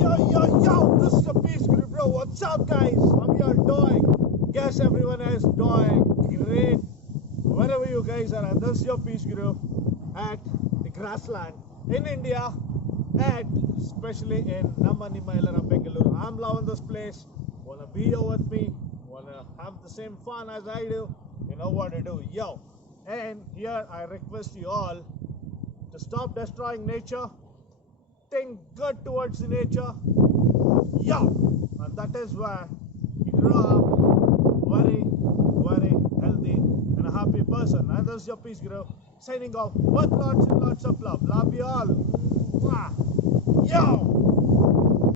Yo, this is your Peace Guru, bro. What's up, guys? How you all doing? Guess everyone is doing great. Wherever you guys are, and this is your Peace Guru at the grassland in India, and especially in Namanimailara, Bengaluru. I'm loving this place. Wanna be here with me? Wanna have the same fun as I do? You know what to do, yo. And here I request you all to stop destroying nature. Think good towards the nature. Yeah, and that is where you grow up very, very healthy and a happy person. And this is your Peace Guru signing off with lots and lots of love. Love you all. Mwah. Yo!